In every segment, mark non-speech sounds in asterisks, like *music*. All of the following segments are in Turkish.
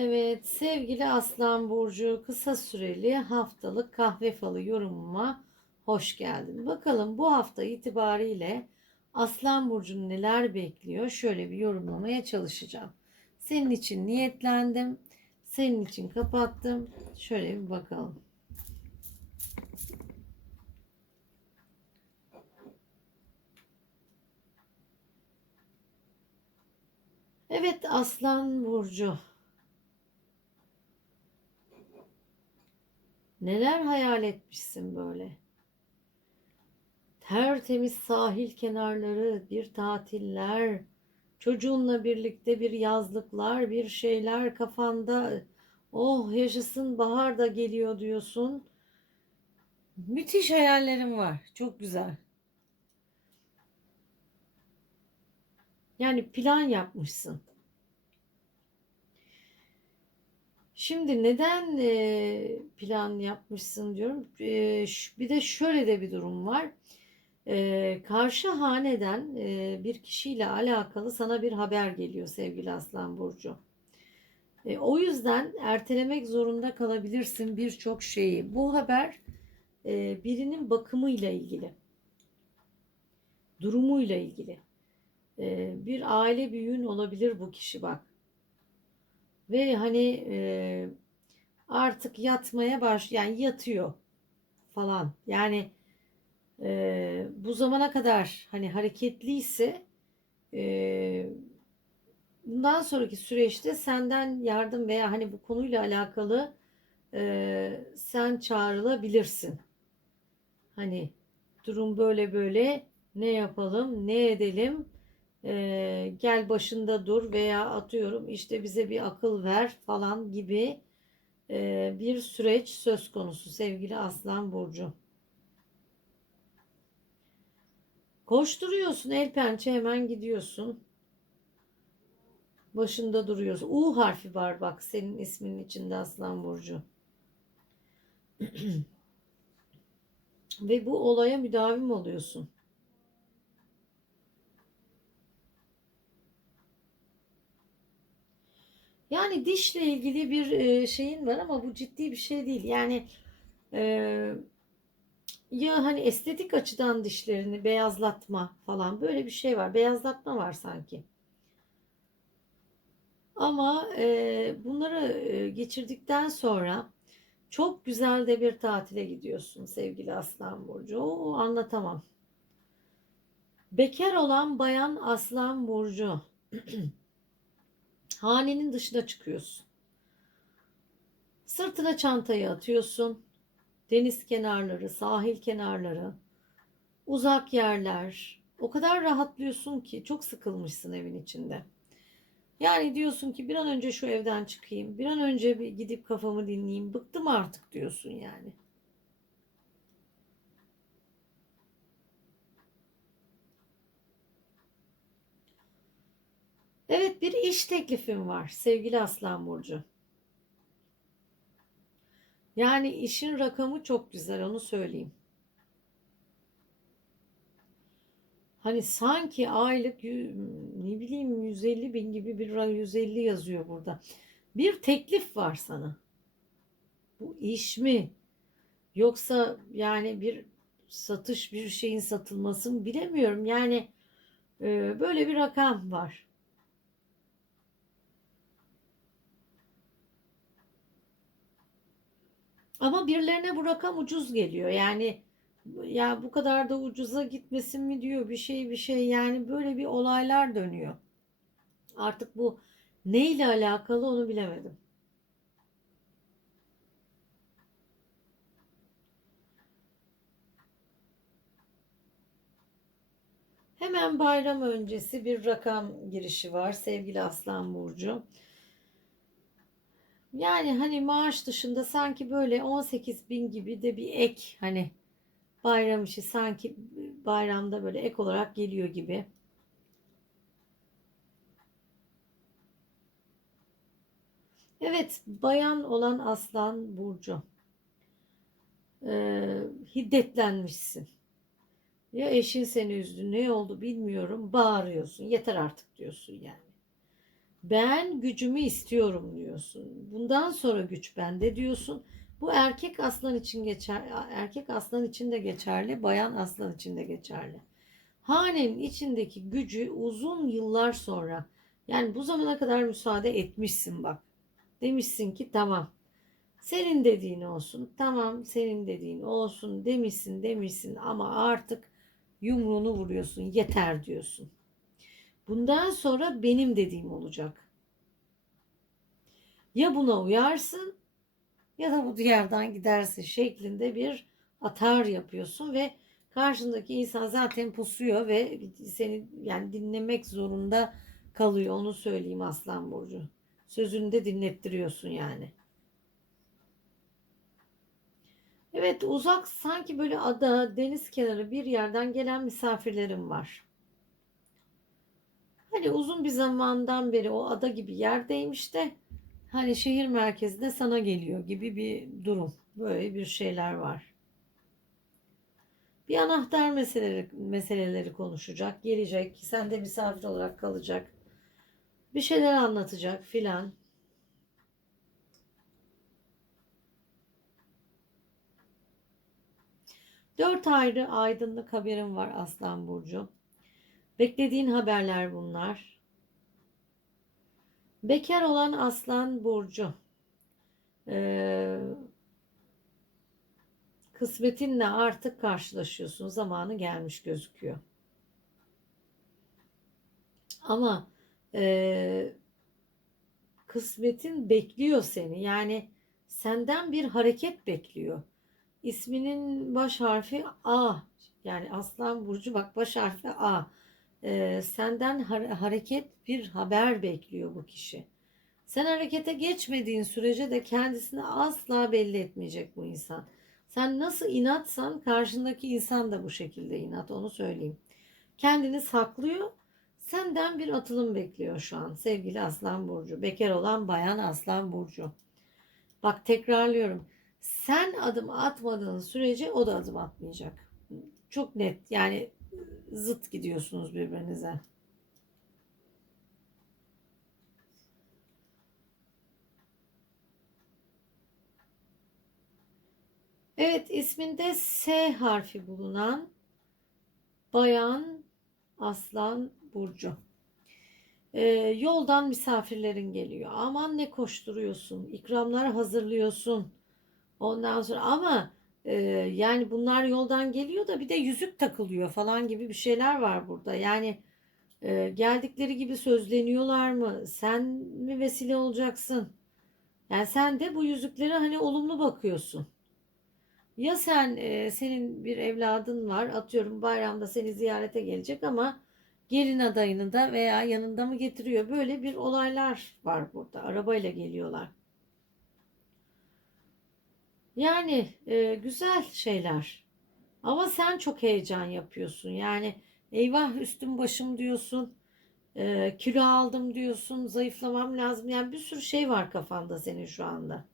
Evet sevgili Aslan Burcu kısa süreli haftalık kahve falı yorumuma hoş geldin. Bakalım bu hafta itibariyle Aslan Burcu'nu neler bekliyor şöyle bir yorumlamaya çalışacağım. Senin için niyetlendim. Senin için kapattım. Şöyle bir bakalım. Evet Aslan Burcu. Neler hayal etmişsin böyle? Tertemiz sahil kenarları, bir tatiller, çocuğunla birlikte bir yazlıklar, bir şeyler kafanda. Oh yaşasın bahar da geliyor diyorsun. Müthiş hayallerim var. Çok güzel. Yani plan yapmışsın. Şimdi neden e, plan yapmışsın diyorum. E, bir de şöyle de bir durum var. E, karşı haneden bir kişiyle alakalı sana bir haber geliyor sevgili Aslan Burcu. O yüzden ertelemek zorunda kalabilirsin birçok şeyi. Bu haber birinin bakımıyla ilgili. Durumuyla ilgili. Bir aile büyüğün olabilir bu kişi bak ve hani e, artık yatmaya baş yani yatıyor falan. Yani e, bu zamana kadar hani hareketliyse e, bundan sonraki süreçte senden yardım veya hani bu konuyla alakalı e, sen çağrılabilirsin. Hani durum böyle böyle ne yapalım ne edelim e, gel başında dur veya atıyorum işte bize bir akıl ver falan gibi e, bir süreç söz konusu sevgili Aslan Burcu. Koşturuyorsun el pençe hemen gidiyorsun. Başında duruyorsun. U harfi var bak senin isminin içinde Aslan Burcu. *clears throat* Ve bu olaya müdavim oluyorsun. Yani dişle ilgili bir e, şeyin var ama bu ciddi bir şey değil. Yani e, ya hani estetik açıdan dişlerini beyazlatma falan böyle bir şey var. Beyazlatma var sanki. Ama e, bunları e, geçirdikten sonra çok güzel de bir tatile gidiyorsun sevgili Aslan Burcu. Oo, anlatamam. Bekar olan bayan Aslan Burcu. *clears throat* Hanenin dışına çıkıyorsun. Sırtına çantayı atıyorsun. Deniz kenarları, sahil kenarları, uzak yerler. O kadar rahatlıyorsun ki çok sıkılmışsın evin içinde. Yani diyorsun ki bir an önce şu evden çıkayım. Bir an önce bir gidip kafamı dinleyeyim. Bıktım artık diyorsun yani. Evet bir iş teklifim var sevgili Aslan Burcu. Yani işin rakamı çok güzel onu söyleyeyim. Hani sanki aylık ne bileyim 150 bin gibi bir 150 yazıyor burada. Bir teklif var sana. Bu iş mi? Yoksa yani bir satış bir şeyin satılması mı bilemiyorum. Yani e, böyle bir rakam var. Ama birilerine bu rakam ucuz geliyor. Yani ya bu kadar da ucuza gitmesin mi diyor bir şey bir şey yani böyle bir olaylar dönüyor. Artık bu neyle alakalı onu bilemedim. Hemen bayram öncesi bir rakam girişi var sevgili Aslan Burcu. Yani hani maaş dışında sanki böyle 18 bin gibi de bir ek hani bayram işi sanki bayramda böyle ek olarak geliyor gibi. Evet bayan olan aslan burcu. Ee, hiddetlenmişsin. Ya eşin seni üzdü ne oldu bilmiyorum bağırıyorsun yeter artık diyorsun yani. Ben gücümü istiyorum diyorsun. Bundan sonra güç bende diyorsun. Bu erkek aslan için geçer, erkek aslan için de geçerli, bayan aslan için de geçerli. Hanenin içindeki gücü uzun yıllar sonra yani bu zamana kadar müsaade etmişsin bak. Demişsin ki tamam. Senin dediğin olsun. Tamam senin dediğin olsun demişsin demişsin ama artık yumruğunu vuruyorsun. Yeter diyorsun. Bundan sonra benim dediğim olacak. Ya buna uyarsın ya da bu diyardan gidersin şeklinde bir atar yapıyorsun ve karşındaki insan zaten pusuyor ve seni yani dinlemek zorunda kalıyor. Onu söyleyeyim Aslan Burcu. Sözünü de dinlettiriyorsun yani. Evet uzak sanki böyle ada, deniz kenarı bir yerden gelen misafirlerim var. Hani uzun bir zamandan beri o ada gibi yerdeymiş de hani şehir merkezinde sana geliyor gibi bir durum. Böyle bir şeyler var. Bir anahtar meseleleri, meseleleri konuşacak, gelecek, sen de misafir olarak kalacak. Bir şeyler anlatacak filan. Dört ayrı aydınlık haberim var Aslan Burcu. Beklediğin haberler bunlar. Bekar olan Aslan Burcu. Ee, kısmetinle artık karşılaşıyorsun. Zamanı gelmiş gözüküyor. Ama e, kısmetin bekliyor seni. Yani senden bir hareket bekliyor. İsminin baş harfi A. Yani Aslan Burcu bak baş harfi A. Ee, senden hareket bir haber bekliyor bu kişi. Sen harekete geçmediğin sürece de kendisini asla belli etmeyecek bu insan. Sen nasıl inatsan karşındaki insan da bu şekilde inat onu söyleyeyim. Kendini saklıyor. Senden bir atılım bekliyor şu an sevgili Aslan Burcu. Bekar olan bayan Aslan Burcu. Bak tekrarlıyorum. Sen adım atmadığın sürece o da adım atmayacak. Çok net yani zıt gidiyorsunuz birbirinize. Evet isminde S harfi bulunan Bayan Aslan Burcu. Ee, yoldan misafirlerin geliyor. Aman ne koşturuyorsun. ikramlar hazırlıyorsun. Ondan sonra ama yani bunlar yoldan geliyor da bir de yüzük takılıyor falan gibi bir şeyler var burada. Yani e, geldikleri gibi sözleniyorlar mı? Sen mi vesile olacaksın? Yani sen de bu yüzüklere hani olumlu bakıyorsun. Ya sen e, senin bir evladın var atıyorum bayramda seni ziyarete gelecek ama gelin adayını da veya yanında mı getiriyor? Böyle bir olaylar var burada. Arabayla geliyorlar. Yani e, güzel şeyler. Ama sen çok heyecan yapıyorsun. Yani eyvah üstüm başım diyorsun. E, kilo aldım diyorsun. Zayıflamam lazım. Yani bir sürü şey var kafanda senin şu anda.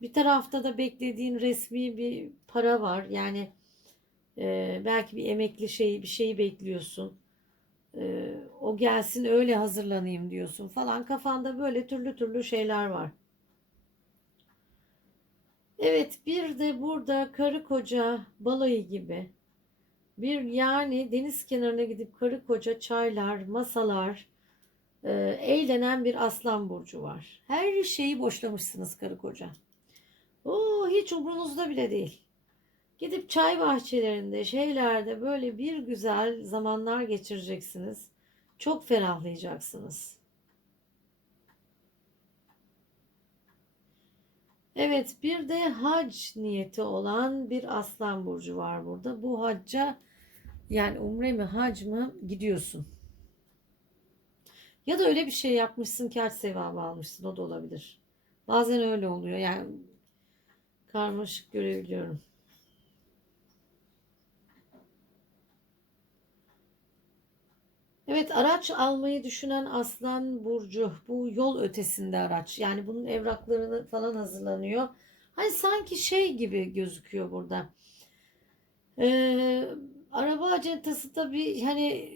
Bir tarafta da beklediğin resmi bir para var. Yani e, belki bir emekli şeyi bir şeyi bekliyorsun. E, o gelsin öyle hazırlanayım diyorsun falan. Kafanda böyle türlü türlü şeyler var. Evet bir de burada karı koca balayı gibi bir yani deniz kenarına gidip karı koca çaylar, masalar, e, eğlenen bir aslan burcu var. Her şeyi boşlamışsınız karı koca. Oo, hiç umrunuzda bile değil. Gidip çay bahçelerinde, şeylerde böyle bir güzel zamanlar geçireceksiniz. Çok ferahlayacaksınız. Evet bir de hac niyeti olan bir aslan burcu var burada. Bu hacca yani umre mi hac mı gidiyorsun. Ya da öyle bir şey yapmışsın ki hac sevabı almışsın o da olabilir. Bazen öyle oluyor yani karmaşık görebiliyorum. Evet araç almayı düşünen Aslan Burcu bu yol ötesinde araç yani bunun evraklarını falan hazırlanıyor. Hani sanki şey gibi gözüküyor burada. Ee, araba acentası tabii hani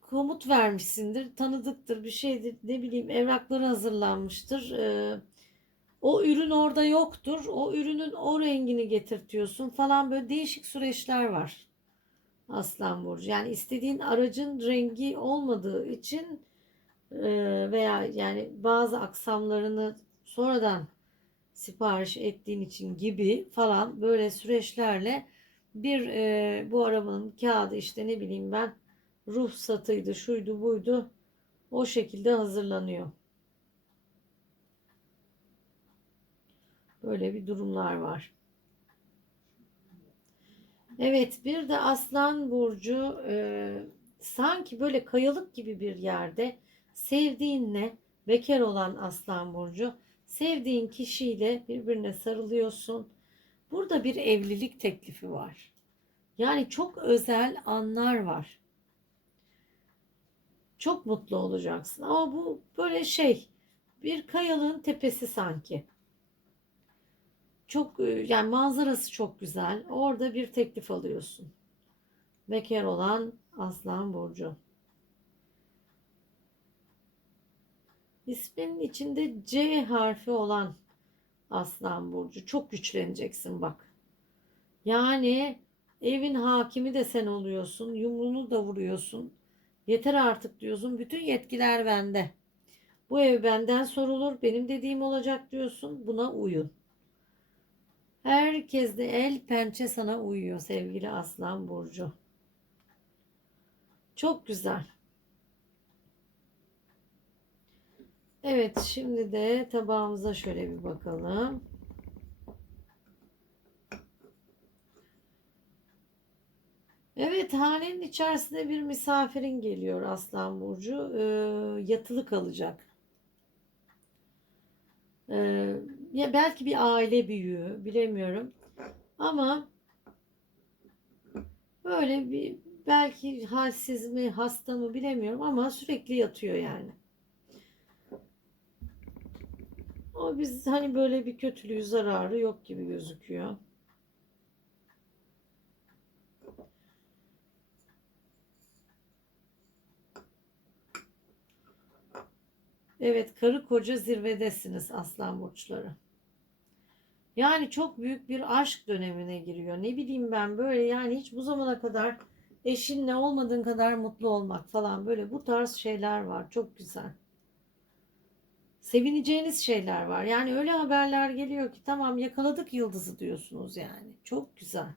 komut vermişsindir, tanıdıktır, bir şeydir, ne bileyim evrakları hazırlanmıştır. Ee, o ürün orada yoktur. O ürünün o rengini getirtiyorsun falan böyle değişik süreçler var. Aslan Burcu. Yani istediğin aracın rengi olmadığı için e, veya yani bazı aksamlarını sonradan sipariş ettiğin için gibi falan böyle süreçlerle bir e, bu arabanın kağıdı işte ne bileyim ben ruhsatıydı şuydu buydu o şekilde hazırlanıyor. Böyle bir durumlar var. Evet bir de Aslan Burcu e, sanki böyle kayalık gibi bir yerde sevdiğinle bekar olan Aslan Burcu sevdiğin kişiyle birbirine sarılıyorsun. Burada bir evlilik teklifi var. Yani çok özel anlar var. Çok mutlu olacaksın ama bu böyle şey bir kayalığın tepesi sanki. Çok e, yani manzarası çok güzel. Orada bir teklif alıyorsun. Bekar olan Aslan Burcu. İsminin içinde C harfi olan Aslan Burcu. Çok güçleneceksin bak. Yani evin hakimi de sen oluyorsun. Yumruğunu da vuruyorsun. Yeter artık diyorsun. Bütün yetkiler bende. Bu ev benden sorulur. Benim dediğim olacak diyorsun. Buna uyun. Herkes de el pençe sana uyuyor sevgili Aslan Burcu. Çok güzel. Evet şimdi de tabağımıza şöyle bir bakalım. Evet hanenin içerisinde bir misafirin geliyor Aslan Burcu. Ee, yatılı kalacak. Ee, ya belki bir aile büyüğü bilemiyorum. Ama böyle bir belki halsiz mi hasta mı bilemiyorum ama sürekli yatıyor yani. Ama biz hani böyle bir kötülüğü zararı yok gibi gözüküyor. Evet, karı koca zirvedesiniz aslan burçları. Yani çok büyük bir aşk dönemine giriyor. Ne bileyim ben böyle yani hiç bu zamana kadar eşinle olmadığın kadar mutlu olmak falan böyle bu tarz şeyler var. Çok güzel. Sevineceğiniz şeyler var. Yani öyle haberler geliyor ki tamam yakaladık yıldızı diyorsunuz yani. Çok güzel.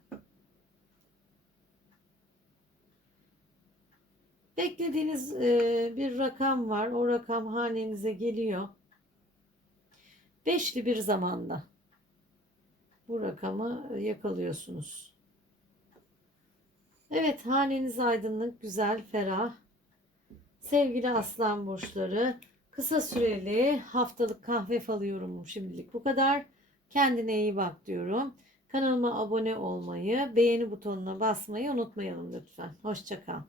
Beklediğiniz e, bir rakam var. O rakam hanenize geliyor. Beşli bir zamanda bu rakamı yakalıyorsunuz. Evet haneniz aydınlık, güzel, ferah. Sevgili aslan burçları kısa süreli haftalık kahve falı yorumum şimdilik bu kadar. Kendine iyi bak diyorum. Kanalıma abone olmayı, beğeni butonuna basmayı unutmayalım lütfen. Hoşçakal.